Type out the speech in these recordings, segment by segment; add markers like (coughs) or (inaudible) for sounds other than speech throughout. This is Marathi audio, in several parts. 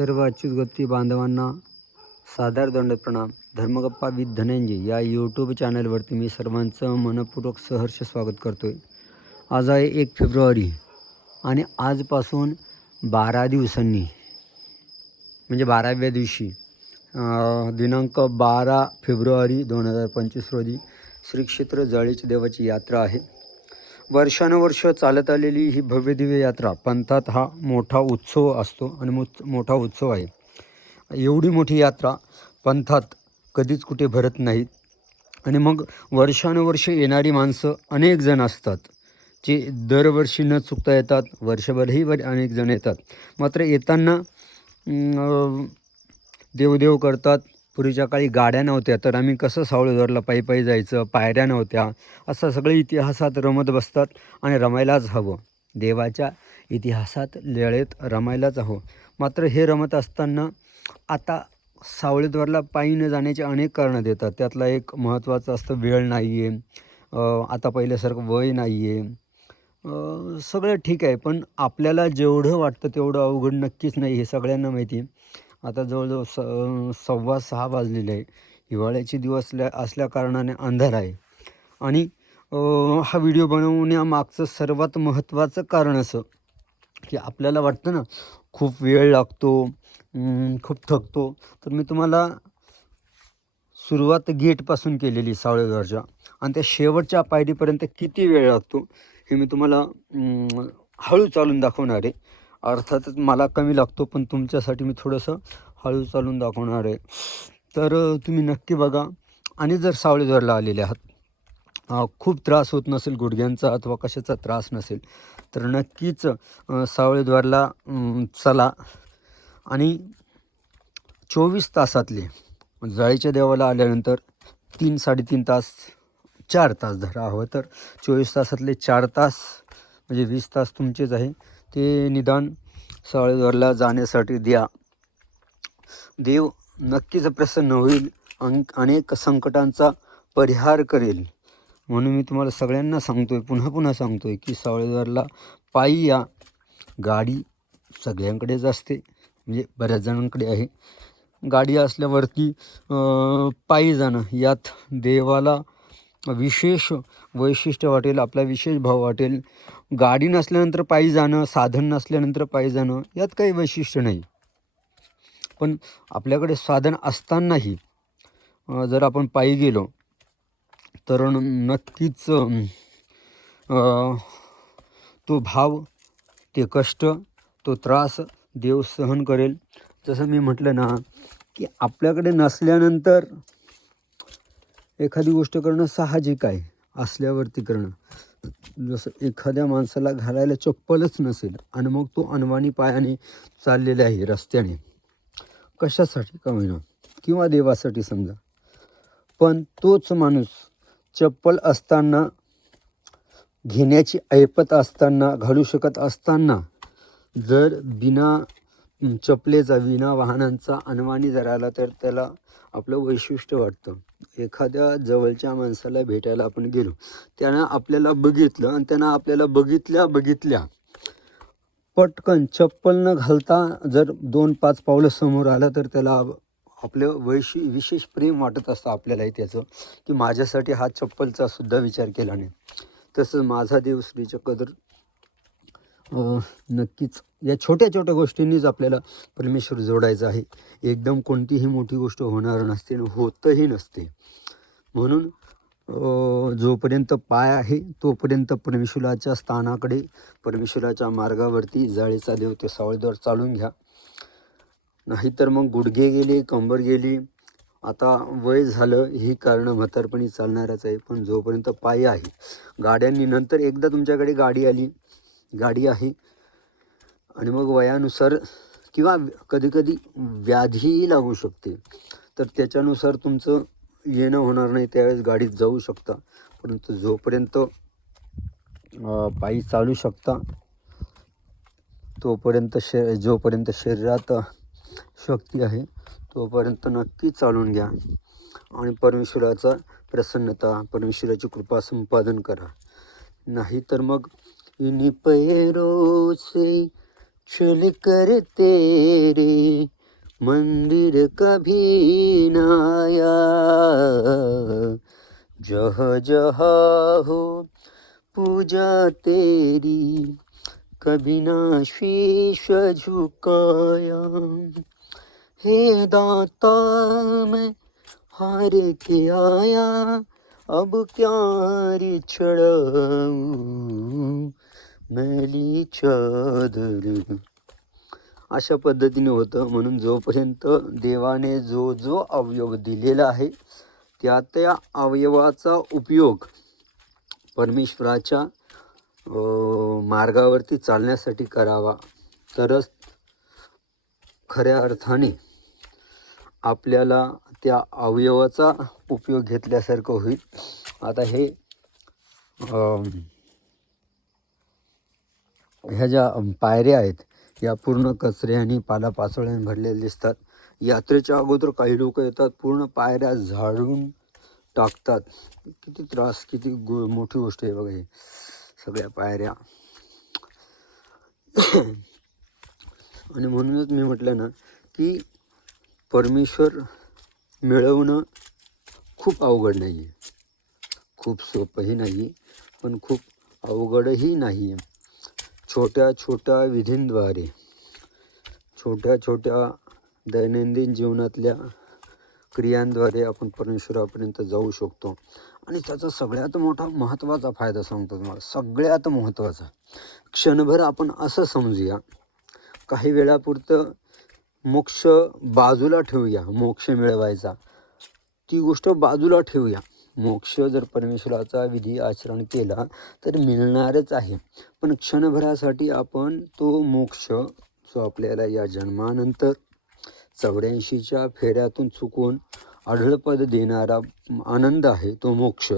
सर्व अच्युतगती बांधवांना सादर दंड प्रणाम. धर्मगप्पा विथ धनंजय या यूट्यूब चॅनलवरती मी सर्वांचं मनपूर्वक सहर्ष स्वागत करतो आहे आज आहे एक फेब्रुवारी आणि आजपासून बारा दिवसांनी म्हणजे बाराव्या दिवशी दिनांक बारा फेब्रुवारी दोन हजार पंचवीस रोजी श्री क्षेत्र देवाची यात्रा आहे. वर्षानुवर्ष चालत आलेली ही भव्यदिव्य यात्रा पंथात हा मोठा उत्सव असतो आणि मो मोठा उत्सव आहे. एवढी मोठी यात्रा पंथात कधीच कुठे भरत नाहीत. आणि मग वर्षानुवर्ष येणारी माणसं अनेक जण असतात जे दरवर्षी न चुकता येतात वर्षभरही वर अनेक जण येतात. मात्र येताना देवदेव करतात पूर्वीच्या काळी गाड्या नव्हत्या तर आम्ही कसं सावळेश्वरला पायी पायी जायचं पायऱ्या नव्हत्या असं सगळे इतिहासात रमत बसतात आणि रमायलाच हवं. देवाच्या इतिहासात लेळेत रमायलाच हवं. मात्र हे रमत असताना आता सावळेद्वारला पायी न जाण्याची अनेक कारणं देतात. त्यातला एक महत्त्वाचं असतं वेळ नाही आहे आता पहिल्यासारखं वय नाही आहे सगळं ठीक आहे पण आपल्याला जेवढं वाटतं तेवढं अवघड नक्कीच नाही हे सगळ्यांना माहिती आहे. आता जवळजवळ स सव्वा सहा वाजलेले आहे. हिवाळ्याचे दिवस असल्या असल्या कारणाने अंधार आहे. आणि हा व्हिडिओ बनवण्यामागचं सर्वात महत्त्वाचं कारण असं की आपल्याला वाटतं ना खूप वेळ लागतो खूप थकतो. तर मी तुम्हाला सुरुवात गेटपासून केलेली सावळेघरच्या. आणि त्या शेवटच्या पायरीपर्यंत किती वेळ लागतो हे मी तुम्हाला हळू चालून दाखवणार आहे. अर्थातच मला कमी लागतो पण तुमच्यासाठी मी थोडंसं हळू चालून दाखवणार आहे. तर तुम्ही नक्की बघा. आणि जर सावळेघरला आलेले आहात खूप त्रास होत नसेल गुडघ्यांचा अथवा कशाचा त्रास नसेल तर नक्कीच सावळेद्वारला चला. आणि चोवीस तासातले जाळीच्या देवाला आल्यानंतर तीन साडेतीन तास चार तास धरा हवं तर. चोवीस तासातले चार तास म्हणजे वीस तास तुमचेच आहे. ते निदान सावळेद्वारला जाण्यासाठी द्या. देव नक्कीच प्रसन्न होईल अनेक संकटांचा परिहार करेल. म्हणून मी तुम्हाला सगळ्यांना सांगतो आहे पुन्हा पुन्हा सांगतो आहे की सावळेद्वारला पायी या. गाडी सगळ्यांकडेच असते म्हणजे बऱ्याच जणांकडे आहे. गाडी असल्यावरती पायी जाणं यात देवाला विशेष वैशिष्ट्य वाटेल आपला विशेष भाव वाटेल. गाडी नसल्यानंतर पायी जाणं साधन नसल्यानंतर पायी जाणं यात काही वैशिष्ट्य नाही. पण आपल्याकडे साधन असतानाही जर आपण पायी गेलो तर नक्कीच तो भाव ते कष्ट तो त्रास देव सहन करेल. जसं मी म्हटलं ना की आपल्याकडे नसल्यानंतर एखादी गोष्ट करणं साहजिक आहे असल्यावरती करणं. जसं एखाद्या माणसाला घालायला चप्पलच नसेल आणि मग तो अनवाणी पायाने चाललेला आहे रस्त्याने. कशासाठी का होईना? किंवा देवासाठी समजा. पण तोच माणूस चप्पल असताना घेण्याची ऐपत असताना घालू शकत असताना जर बिना चपलेचा विना वाहनांचा अनवाणी जर आला तर त्याला आपलं वैशिष्ट्य वाटतं. एखाद्या जवळच्या माणसाला भेटायला आपण गेलो त्यानं आपल्याला बघितलं आणि त्यानं आपल्याला बघितल्या बघितल्या. पटकन चप्पल न घालता जर दोन पाच पावलं समोर आलं तर त्याला आपलं वैशि विशेष प्रेम वाटत असतं आपल्यालाही त्याचं की माझ्यासाठी हा चप्पलचा सुद्धा विचार केला नाही. तसंच माझा देव श्री कदर नक्कीच. या छोट्या छोट्या गोष्टींनीच आपल्याला परमेश्वर जोडायचा आहे. एकदम कोणतीही मोठी गोष्ट होणार नसते आणि होतही नसते. म्हणून जोपर्यंत पाय आहे तोपर्यंत परमेश्वराच्या स्थानाकडे परमेश्वराच्या मार्गावरती जाळीचा देव ते सावळीद्वार चालून घ्या. नाहीतर मग गुडघे गेले कंबर गेली आता वय झालं ही कारणं म्हातारपणी चालणारच आहे. पण जोपर्यंत पाय आहे गाड्यांनी नंतर एकदा तुमच्याकडे गाडी आली गाडी आहे. आणि मग वयानुसार किंवा कधीकधी व्याधीही लागू शकते. तर त्याच्यानुसार तुमचं येणं होणार नाही त्यावेळेस गाडीत जाऊ शकता. परंतु जोपर्यंत पायी चालू शकता तोपर्यंत शे जोपर्यंत शरीरात शक्ती आहे तोपर्यंत नक्की चालून घ्या. आणि परमेश्वराचा प्रसन्नता परमेश्वराची कृपा संपादन करा. नाहीतर मग इन पैरों से चल कर तेरे मंदिर कभी न आया। जह जह हो पूजा तेरी, कभी ना शीश झुकाया। हे दाता, मैं हार के आया, अब क्या चढाऊ? मैली चादर. अशा पद्धतीने होतं म्हणून जोपर्यंत देवाने जो जो अवयव दिलेला आहे त्या त्या अवयवाचा उपयोग परमेश्वराच्या मार्गावरती चालण्यासाठी करावा. तरच खऱ्या अर्थाने आपल्याला त्या अवयवाचा उपयोग घेतल्यासारखं होईल. आता हे ह्या ज्या पायऱ्या आहेत या पूर्ण कचऱ्याने पालापाचोळ्याने भरलेल्या दिसतात. यात्रेच्या अगोदर काही लोक येतात पूर्ण पायऱ्या झाडून टाकतात. किती त्रास किती गो मोठी गोष्ट आहे बघा हे. सगळ्या पायऱ्या. (coughs) आणि म्हणूनच मी म्हटलं ना की परमेश्वर मिळवणं खूप अवघड नाही आहे खूप सोपंही नाही पण खूप अवघडही नाही आहे छोट्या छोट्या विधींद्वारे छोट्या छोट्या दैनंदिन जीवनातल्या क्रियांद्वारे आपण परमेश्वरापर्यंत जाऊ शकतो. आणि त्याचा सगळ्यात मोठा महत्त्वाचा फायदा सांगतो तुम्हाला. सगळ्यात महत्त्वाचा. क्षणभर आपण असं समजूया. काही वेळापुरतं मोक्ष बाजूला ठेवूया. मोक्ष मिळवायचा. ती गोष्ट बाजूला ठेवूया. मोक्ष जर परमेश्वराचा विधी आचरण केला तर मिळणारच आहे. पण क्षणभरासाठी आपण तो मोक्ष जो आपल्याला या जन्मानंतर चौऱ्याऐंशीच्या फेऱ्यातून चुकून आढळपद देणारा आनंद आहे तो मोक्ष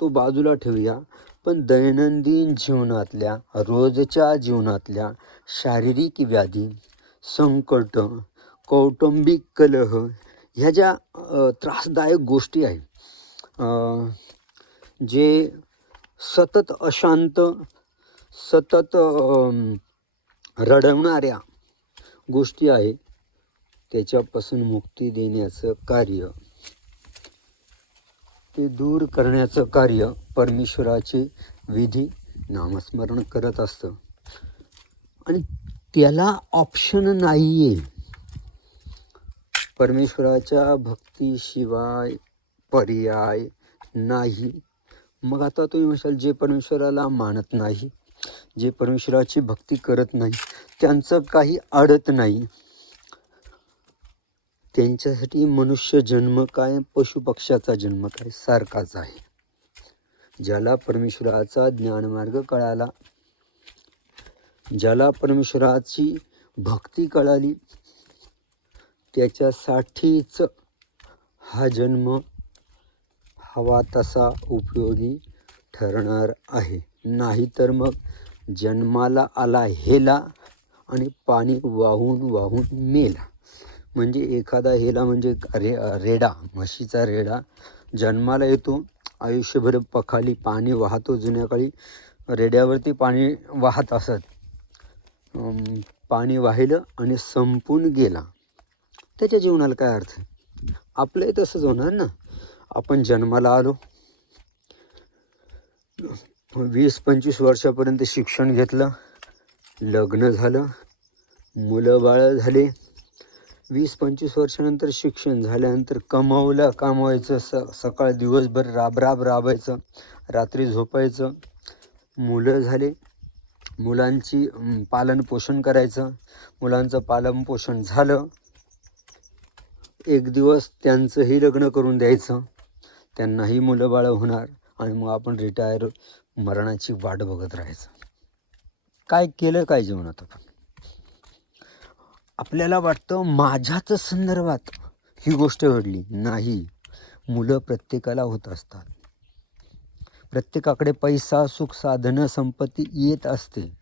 तो बाजूला ठेवूया. पण दैनंदिन जीवनातल्या रोजच्या जीवनातल्या शारीरिक व्याधी संकट कौटुंबिक कलह ह्या ज्या त्रासदायक गोष्टी आहेत जे सतत अशांत सतत रडवणाऱ्या गोष्टी आहेत त्याच्यापासून मुक्ती देण्याचं कार्य. ते दूर करण्याचं कार्य परमेश्वराचे विधी नामस्मरण करत असतं. आणि त्याला ऑप्शन नाही आहे परमेश्वराच्या भक्तीशिवाय पर्याय नाही. मग आता तुम्ही म्हणाल जे परमेश्वराला मानत नाही जे परमेश्वराची भक्ती करत नाही त्यांचं काही अडत नाही. त्यांच्यासाठी मनुष्य जन्म काय? पशुपक्ष्याचा जन्म काय? सारखाच आहे. ज्याला परमेश्वराचा ज्ञानमार्ग कळाला ज्याला परमेश्वराची भक्ती कळाली त्याच्यासाठीच हा जन्म हवा तसा उपयोगी ठरणार आहे. नाहीतर मग जन्माला आला हेला आणि पाणी वाहून वाहून मेला. म्हणजे एखादा हेला म्हणजे रे रेडा म्हशीचा रेडा जन्माला येतो आयुष्यभर पखाली पाणी वाहतो जुन्या काळी रेड्यावरती पाणी वाहत असत. पाणी वाहिलं आणि संपून गेला. त्याच्या जीवनाला काय अर्थ? आहे आपलंही तसंच होणार ना? आपण जन्माला आलो. वीस पंचवीस वर्षापर्यंत शिक्षण घेतलं. लग्न झालं. मुलं बाळं झाले. वीस पंचवीस वर्षानंतर शिक्षण झाल्यानंतर कमावलं कमवायचं. स सकाळ दिवसभर राब राब राबायचं. रात्री झोपायचं. मुलं झाले. मुलांची पालनपोषण करायचं. मुलांचं पालनपोषण झालं. एक दिवस त्यांचंही लग्न करून द्यायचं. त्यांनाही मुलं बाळं होणार आणि मग आपण रिटायर मरणाची वाट बघत राहायचं. काय केलं काय जीवनात आपण? आपल्याला वाटतं माझ्याच संदर्भात ही गोष्ट घडली. नाही. मुलं प्रत्येकाला होत असतात. प्रत्येकाकडे पैसा सुख साधनं संपत्ती येत असते.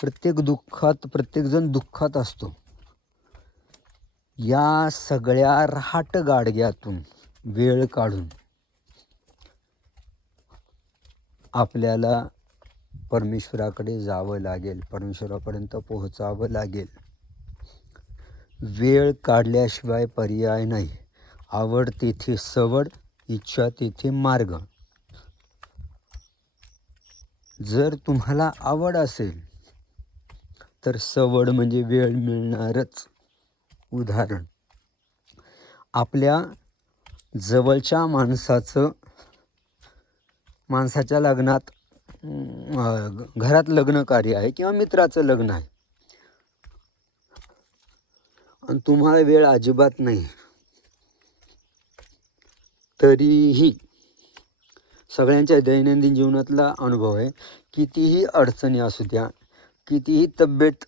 प्रत्येक दुःखात प्रत्येकजण दुःखात असतो. या सगळ्या रहाट गाडग्यातून वेळ काढून आपल्याला परमेश्वराकडे जावं लागेल परमेश्वरापर्यंत पोहोचावं लागेल. वेळ काढल्याशिवाय पर्याय नाही. आवड तेथे सवड इच्छा तेथे मार्ग. जर तुम्हाला आवड असेल तर सवड म्हणजे वेळ मिळणारच. उदाहरण आपल्या जवळच्या माणसाचं माणसाच्या लग्नात घरात लग्न कार्य आहे किंवा मित्राचं लग्न आहे. आणि तुम्हाला वेळ अजिबात नाही. तरीही सगळ्यांच्या दैनंदिन जीवनातला अनुभव आहे कितीही अडचणी असू द्या कितीही तब्येत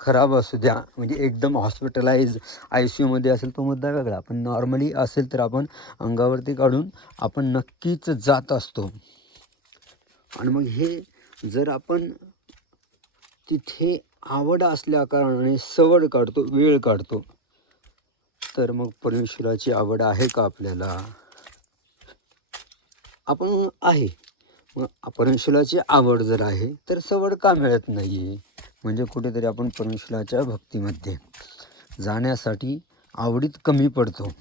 खराब असू द्या म्हणजे एकदम हॉस्पिटलाइज आय सी यूमध्ये असेल तो मुद्दा वेगळा. पण नॉर्मली असेल तर आपण अंगावरती काढून आपण नक्कीच जात असतो. आणि मग हे जर आपण तिथे आवड असल्या कारणाने सवड काढतो वेळ काढतो तर मग परमेश्वराची आवड आहे का आपल्याला? आपण आहे. मग परमेश्वराची आवड जर आहे तर सवड का मिळत नाही म्हणजे कुठेतरी आपण परमेश्वराच्या भक्तीमध्ये जाण्यासाठी आवडीत कमी पडतो.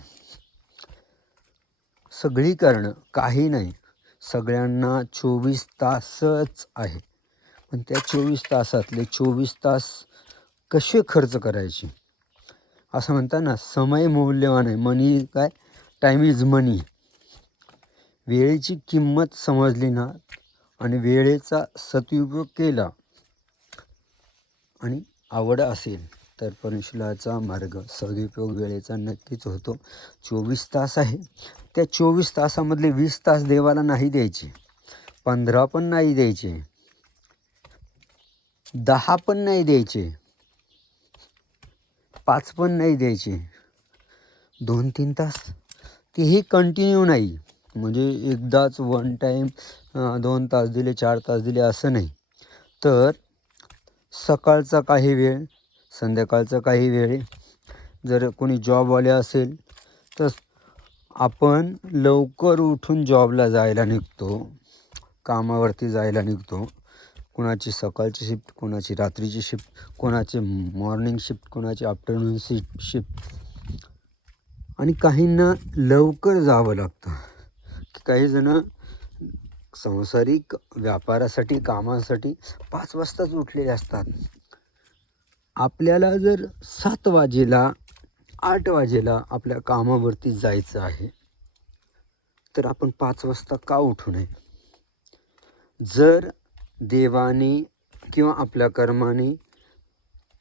सगळी कारणं काही नाही. सगळ्यांना चोवीस तासच आहे. पण त्या चोवीस तासातले चोवीस तास कसे खर्च करायचे? असं म्हणताना समय मौल्यवान आहे. मनी काय? टाईम इज मनी वेळेची किंमत समजली ना आणि वेळेचा सदुपयोग केला आणि आवड असेल तर परमेश्वराचा मार्ग सदुपयोग वेळेचा नक्कीच होतो. चोवीस तास आहे. त्या चोवीस तासामधले वीस तास देवाला नाही द्यायचे. पंधरा पण नाही द्यायचे. दहा पण नाही द्यायचे. पाच पण नाही द्यायचे. दोन तीन तास. तेही कंटिन्यू नाही. म्हणजे एकदाच वन टाईम दोन तास दिले चार तास दिले असं नाही. तर सकाळचा काही वेळ संध्याकाळचा काही वेळ. जर कोणी जॉबवाले असेल तर आपण लवकर उठून जॉबला जायला निघतो. कामावरती जायला निघतो. कोणाची सकाळची शिफ्ट कोणाची रात्रीची शिफ्ट कोणाची मॉर्निंग शिफ्ट कोणाची आफ्टरनून शिफ्ट शिफ्ट. आणि काहींना लवकर जावं लागतं. काही जणं संसारिक व्यापारासाठी कामासाठी पाच वाजताच उठलेले असतात. आपल्याला जर सात वाजेला आठ वाजेला आपल्या कामावरती जायचं आहे तर आपण पाच वाजता का उठू नये? जर देवाने किंवा आपल्या कर्माने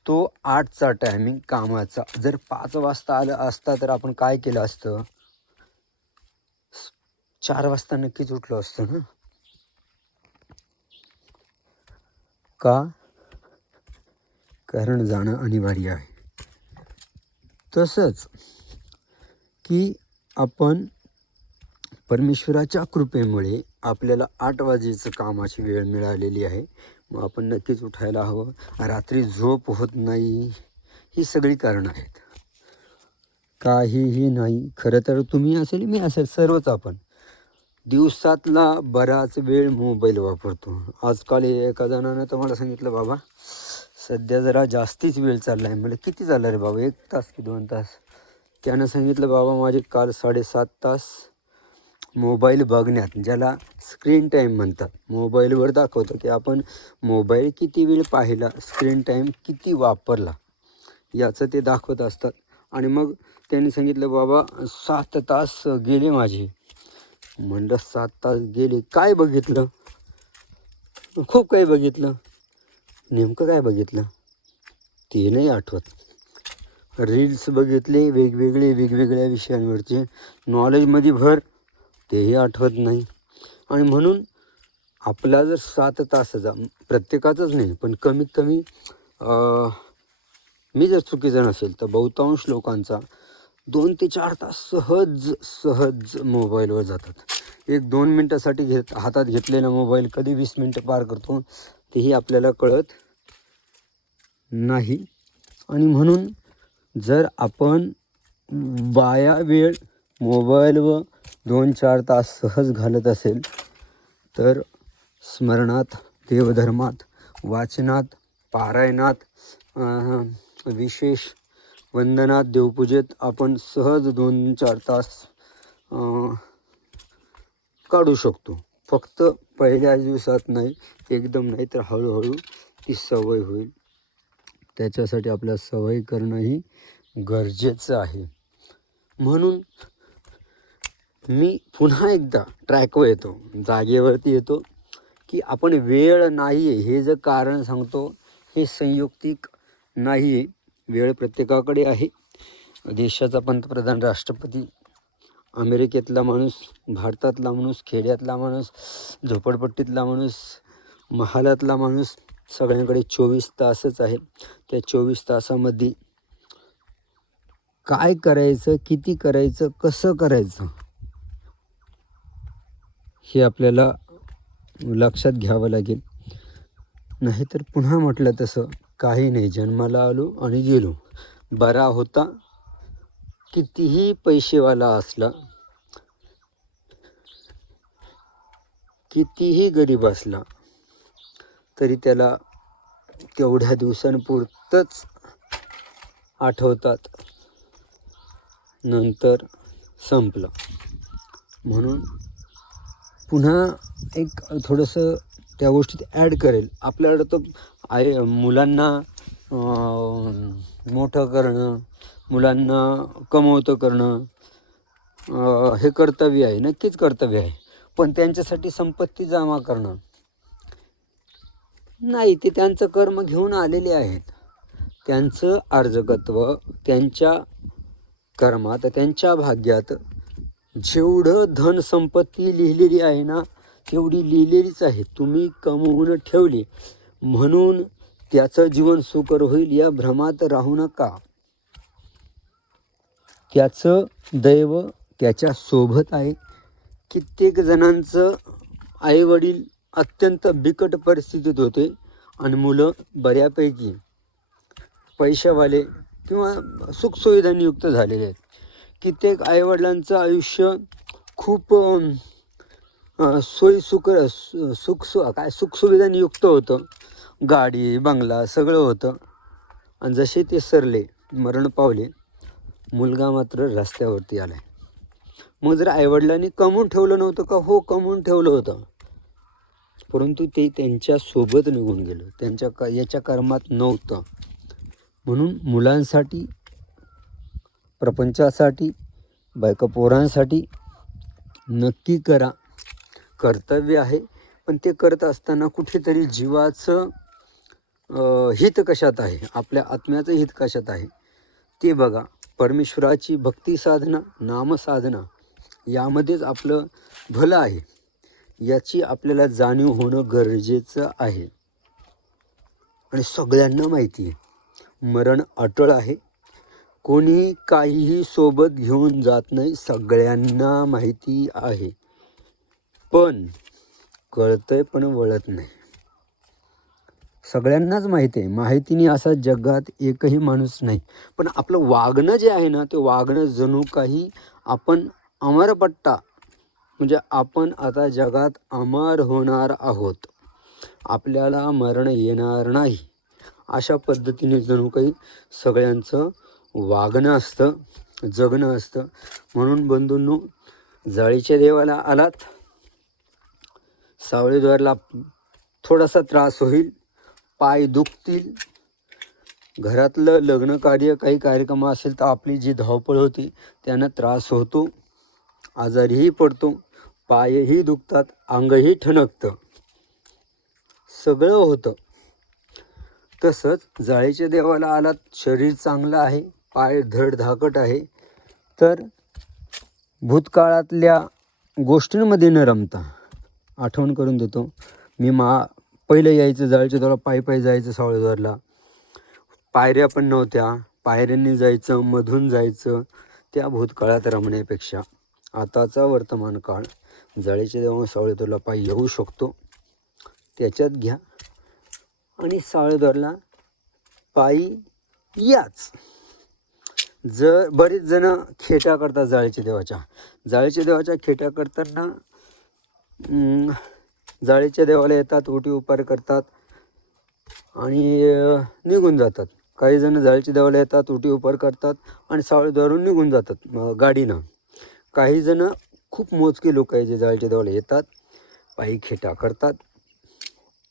तो आठचा टायमिंग कामाचा जर पाच वाजता आलं असता तर आपण काय केलं असतं? चार वाजता नक्कीच उठलो असतं ना? का? कारण जाणं अनिवार्य आहे. तसंच की आपण परमेश्वराच्या कृपेमुळे आपल्याला आठ वाजेचं कामाची वेळ मिळालेली आहे. मग आपण नक्कीच उठायला हवं. रात्री झोप होत नाही. ही सगळी कारणं आहेत. काहीही नाही. खरं तर तुम्ही असेल मी असेल सर्वच आपण. दिवसातला बराच वेळ मोबाईल वापरतो. आजकाल एका जणानं तर मला सांगितलं बाबा सध्या जरा जास्तीच वेळ चालला आहे म्हणजे किती चालला रे बाबा? एक तास की दोन तास? त्यानं सांगितलं बाबा माझे काल साडेसात तास मोबाईल बघण्यात ज्याला स्क्रीन टाईम म्हणतात मोबाईलवर दाखवतं की आपण मोबाईल किती वेळ पाहिला स्क्रीन टाईम किती वापरला याचं ते दाखवत असतात. आणि मग त्यांनी सांगितलं बाबा सात तास गेले माझे. म्हणलं सात तास गेले काय बघितलं? खूप काही बघितलं. नेमकं काय बघितलं? ते नाही आठवत. रील्स बघितले वेगवेगळे वेगवेगळ्या विषयांवरचे. नॉलेजमध्ये भर तेही आठवत नाही. आणि म्हणून आपला जर सात तासाचा प्रत्येकाचाच नाही पण कमीत कमी मी जर चुकीचा नसेल तर बहुतांश लोकांचा दोन ते चार तास सहज सहज मोबाईलवर जातात. एक दोन मिनटासाठी घेत हातात घेतलेला मोबाईल कधी वीस मिनटं पार करतो तेही आपल्याला कळत नाही. आणि म्हणून जर आपण वाया वेळ मोबाईलवर दोन चार तास सहज घालत असेल तर स्मरणात देवधर्मात वाचनात पारायणात विशेष वंदनात देवपूजेत आपण सहज दोन चार तास काढू शकतो. फक्त पहिल्या दिवसात नाही एकदम नाही तर हळूहळू ती सवय होईल. त्याच्यासाठी आपल्या सवय करणंही गरजेचं आहे. म्हणून मी पुन्हा एकदा ट्रॅकवर येतो जागेवरती येतो की आपण वेळ नाही आहे हे जे कारण सांगतो हे संयुक्तिक नाही आहे वेळ प्रत्येकाकडे आहे. देशाचा पंतप्रधान राष्ट्रपती अमेरिकेतला माणूस भारतातला माणूस खेड्यातला माणूस झोपडपट्टीतला माणूस महालातला माणूस सगळ्यांकडे चोवीस तासच आहे. त्या चोवीस तासामध्ये काय करायचं किती करायचं कसं करायचं हे आपल्याला लक्षात घ्यावं लागेल. नाहीतर पुन्हा म्हटलं तसं काही नाही. जन्माला आलो आणि गेलो. बरा होता. कितीही पैसेवाला असला कितीही गरीब असला तरी त्याला तेवढ्या दिवसांपुरतंच आठवतात. नंतर संपलं. म्हणून पुन्हा एक थोडंसं त्या गोष्टीत ॲड करेल. आपल्याकडं तर आई मुलांना मोठं करणं मुलांना कमवतं करणं हे कर्तव्य आहे नक्कीच कर्तव्य आहे. पण त्यांच्यासाठी संपत्ती जमा करणं. नाही ते त्यांचं कर्म घेऊन आलेले आहेत. त्यांचं अर्जकत्व त्यांच्या कर्मात त्यांच्या भाग्यात जेवढं धन संपत्ती लिहिलेली आहे ना तेवढी लिहिलेलीच आहे. तुम्ही कमवून ठेवली म्हणून त्याचं जीवन सुकर होईल या भ्रमात राहू नका. त्याचं दैव त्याच्या सोबत आहे. कित्येक जणांचं आईवडील अत्यंत बिकट परिस्थितीत होते आणि मुलं बऱ्यापैकी पैशावाले किंवा सुखसुविधांयुक्त झालेले आहेत. कित्येक आईवडिलांचं आयुष्य खूप सोयीसुकर अं, सु- सुख काय काय सुखसुविधांयुक्त होतं. गाडी बंगला सगळं होतं. आणि जसे ते सरले मरण पावले मुलगा मात्र रस्त्यावरती आला मग जर आईवडिलांनी कमवून ठेवलं नव्हतं का? हो कमवून ठेवलं होतं. परंतु ते त्यांच्यासोबत निघून गेलं. त्यांच्या क याच्या कर्मात नव्हतं. म्हणून मुलांसाठी प्रपंचासाठी बायका पोरांसाठी नक्की करा. कर्तव्य आहे. पण ते करत असताना कुठेतरी जीवाचं हित कशात आहे? आपल्या आत्म्याचं हित कशात आहे? ते बघा. परमेश्वराची भक्ती साधना नामसाधना यामध्येच आपलं भलं आहे. याची आपल्याला जाणीव होणं गरजेचं आहे. आणि सगळ्यांना माहिती आहे. मरण अटळ आहे. कोणी काहीही सोबत घेऊन जात नाही सगळ्यांना माहिती आहे. पण कळतंय पण वळत नाही. सगळ्यांनाच माहिती आहे. माहितीने असा जगात एकही माणूस नाही. पण आपलं वागणं जे आहे ना ते वागणं जणू काही आपण अमरपट्टा म्हणजे आपण आता जगात अमर होणार आहोत. आपल्याला मरण येणार नाही. अशा पद्धतीने जणू काही सगळ्यांचं वागणं असतं जगणं असतं. म्हणून बंधूंनो जाळीच्या देवाला आलात. सावळीद्वारला थोडासा त्रास होईल. पाय दुखतील. घरातलं लग्न कार्य काही कार्यक्रम असेल तर आपली जी धावपळ होती त्यानं त्रास होतो आजारीही पडतो पायही दुखतात अंगही ठणकतं. सगळं होतं. तसंच जाळीच्या देवाला आलात शरीर चांगलं आहे पाय धडधाकट आहे तर भूतकाळातल्या गोष्टींमध्ये न रमता आठवण करून देतो मी मा पहिलं यायचं जायचं तेव्हा पायी पायी जायचं सावळेद्वारला पायऱ्या पण नव्हत्या. पायऱ्यांनी जायचं मधून जायचं त्या भूतकाळात रमण्यापेक्षा. आताचा वर्तमान काळ जाळीच्या देवा सावळेद्वारला पायी येऊ शकतो त्याच्यात घ्या. आणि सावळेद्वारला पायी याच. जर बरेच जण खेटा करतात जाळीच्या देवाच्या. जाळीच्या देवाच्या खेट्या करताना जाळीच्या देवाला येतात ओटी उपार करतात आणि निघून जातात. काही जण जाळीच्या देवाला येतात उटी उपार करतात आणि सावळेद्वारून निघून जातात गाडीनं. काही जण खूप मोजके लोक आहे जे जाळीच्या देवाला येतात पायी खेटा करतात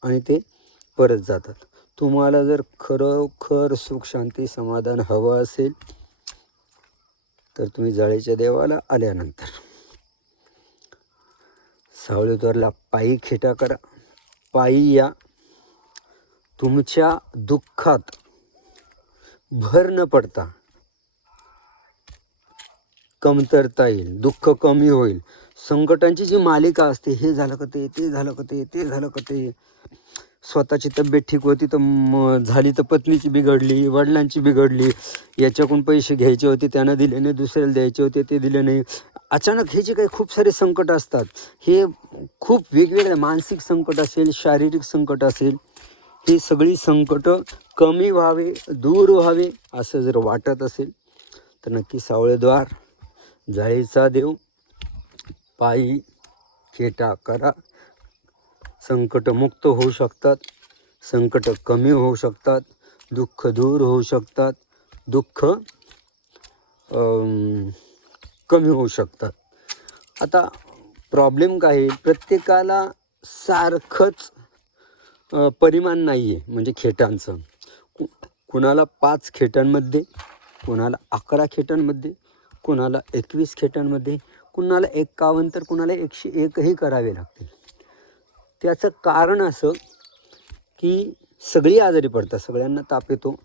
आणि ते परत जातात. तुम्हाला जर खरोखर सुख शांती समाधान हवं असेल तर तुम्ही जाळीच्या देवाला आल्यानंतर. सावळेद्वारला पायी खेटा करा. पायी या. तुमच्या दुःखात भर न पडता कमतरता येईल दुःख कमी होईल. संकटांची जी मालिका असते हे झालं का ते झालं का ते झालं का ते स्वतःची तब्येत ठीक होती तर म झाली तर पत्नीची बिघडली वडिलांची बिघडली. याच्याकडून पैसे घ्यायचे होते त्यांना दिले नाही दुसऱ्याला द्यायचे होते ते दिले नाही. अचानक हे जे काही खूप सारे संकट असतात हे खूप वेगवेगळे मानसिक संकट असेल शारीरिक संकट असेल ही सगळी संकटं कमी व्हावे दूर व्हावे असं जर वाटत असेल तर नक्की सावळेद्वार जाळीचा देव पायी खेटा करा. संकटमुक्त होऊ शकतात संकट कमी होऊ शकतात दुःख दूर होऊ शकतात दुःख कमी होऊ शकतात. आता प्रॉब्लेम काय आहे? प्रत्येकाला सारखंच परिमाण नाही आहे म्हणजे खेटांचं. कु कुणाला पाच खेटांमध्ये कुणाला अकरा खेटांमध्ये कुणाला एकवीस खेटांमध्ये कुणाला एकावन्न तर कुणाला एकशे एकही करावे लागतील. त्याचं कारण असं की सगळी आजारी पडतात सगळ्यांना ताप येतो.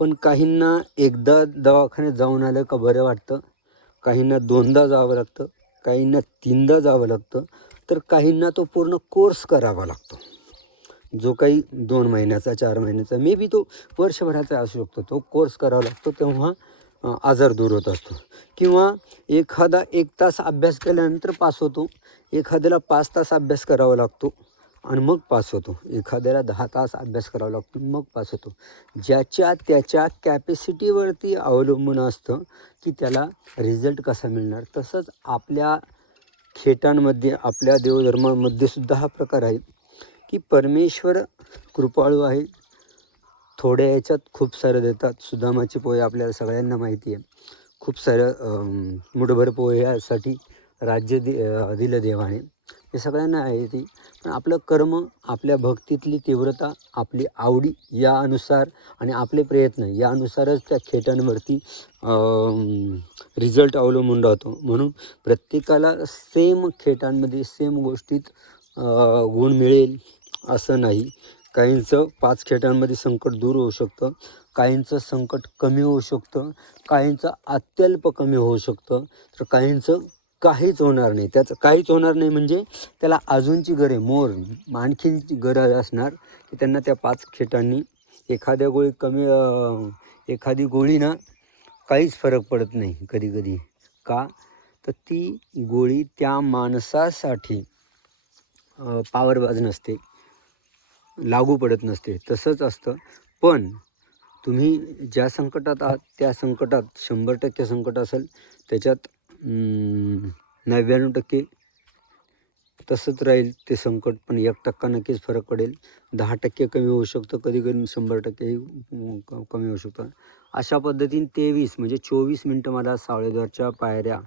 पण काहींना एकदा दवाखान्यात जाऊन आलं का बरं वाटतं काहींना दोनदा जावं लागतं काहींना तीनदा जावं लागतं तर काहींना तो पूर्ण कोर्स करावा लागतो. जो काही दोन महिन्याचा चार महिन्याचा मे बी तो वर्षभराचा असू शकतो तो कोर्स करावा लागतो तेव्हा आजार दूर होत असतो. किंवा एखादा एक तास अभ्यास केल्यानंतर पास होतो एखाद्याला पाच तास अभ्यास करावा लागतो आणि मग पास होतो. एखाद्याला दहा तास अभ्यास करावा लागतो मग पास होतो. ज्याच्या त्याच्या कॅपॅसिटीवरती अवलंबून असतं की त्याला रिझल्ट कसा मिळणार. तसंच आपल्या खेटांमध्ये आपल्या देवधर्मामध्ये सुद्धा हा प्रकार आहे की परमेश्वर कृपाळू आहे. थोड्या याच्यात खूप सारं देतात. सुदामाची पोहे आपल्याला सगळ्यांना माहिती आहे. खूप सारं मुठभर पोहे यासाठी राज्य दि दिलं देवाने. हे सगळ्यांना आहे ती. पण आपलं कर्म आपल्या भक्तीतली तीव्रता आपली आवडी यानुसार आणि आपले प्रयत्न यानुसारच त्या खेटांवरती रिझल्ट अवलंबून राहतो. म्हणून प्रत्येकाला सेम खेटांमध्ये सेम गोष्टीत गुण मिळेल असं नाही. काहींचं पाच खेटांमध्ये संकट दूर होऊ शकतं काहींचं संकट कमी होऊ शकतं काहींचं अत्यल्प कमी होऊ शकतं. तर काहींचं काहीच होणार नाही. त्याचं काहीच होणार नाही म्हणजे त्याला अजूनची गरे मोर आणखीनची गरज असणार की त्यांना त्या पाच खेटांनी एखाद्या गोळी कमी एखादी गोळी ना काहीच फरक पडत नाही कधी कधी. का? तर ती गोळी त्या माणसासाठी पावरबाज नसते लागू पडत नसते. तसंच असतं. पण तुम्ही ज्या संकटात आहात त्या संकटात शंभर टक्के संकट असेल त्याच्यात नव्याण्णव टक्के तसंच राहील ते संकट पण एक टक्का नक्कीच फरक पडेल. दहा टक्के कमी होऊ शकतं कधी कधी शंभर टक्केही कमी होऊ शकतं. अशा पद्धतीने तेवीस म्हणजे चोवीस मिनटं मला सावळेद्वारच्या पायऱ्या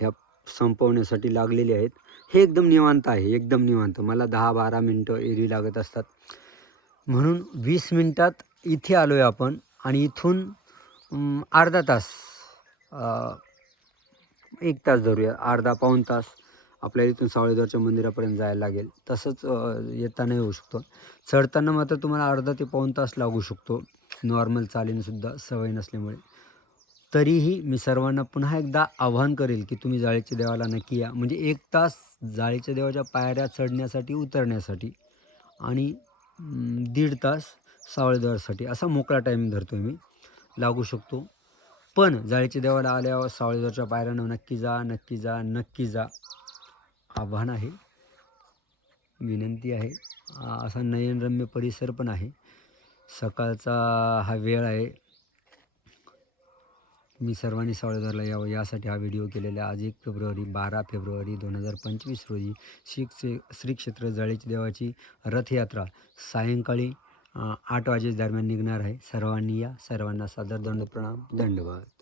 ह्या संपवण्यासाठी लागलेले आहेत. हे एकदम निवांत आहे एकदम निवांत. मला दहा बारा मिनटं एरवी लागत असतात. म्हणून वीस मिनटात इथे आलो आहे आपण आणि इथून अर्धा तास एक तास धरूया. अर्धा पाऊण तास आपल्याला इथून सावळेश्वरच्या मंदिरापर्यंत जायला लागेल. तसंच येताना येऊ शकतो. चढताना मात्र तुम्हाला अर्धा ते पाऊण तास लागू शकतो. नॉर्मल चालीनसुद्धा सवय नसल्यामुळे. तरीही मी सर्वांना पुन्हा एकदा आव्हान करेल की तुम्ही जाळीच्या देवाला नक्की या. म्हणजे एक तास जाळीच्या देवाच्या पायऱ्या चढण्यासाठी उतरण्यासाठी आणि दीड तास सावळेद्वारसाठी असा मोकळा टाईम धरतो मी. लागू शकतो. पण जाळीच्या देवाला आल्यावर सावळेजवळच्या पायऱ्यानं नक्की जा नक्की जा नक्की जा. आव्हान आहे. विनंती आहे. असा नयनरम्य परिसर पण आहे. सकाळचा हा वेळ आहे. मी सर्वांनी सावळेदारला यावं. यासाठी हा व्हिडिओ केलेला आज एक फेब्रुवारी बारा फेब्रुवारी दोन हजार पंचवीस रोजी श्री श्री श्री क्षेत्र देवाची रथयात्रा. सायंकाळी आठ वाजे दरम्यान निघणार आहे. सर्वांनी या. सर्वांना सादर दंड प्रणाम. धन्यवाद.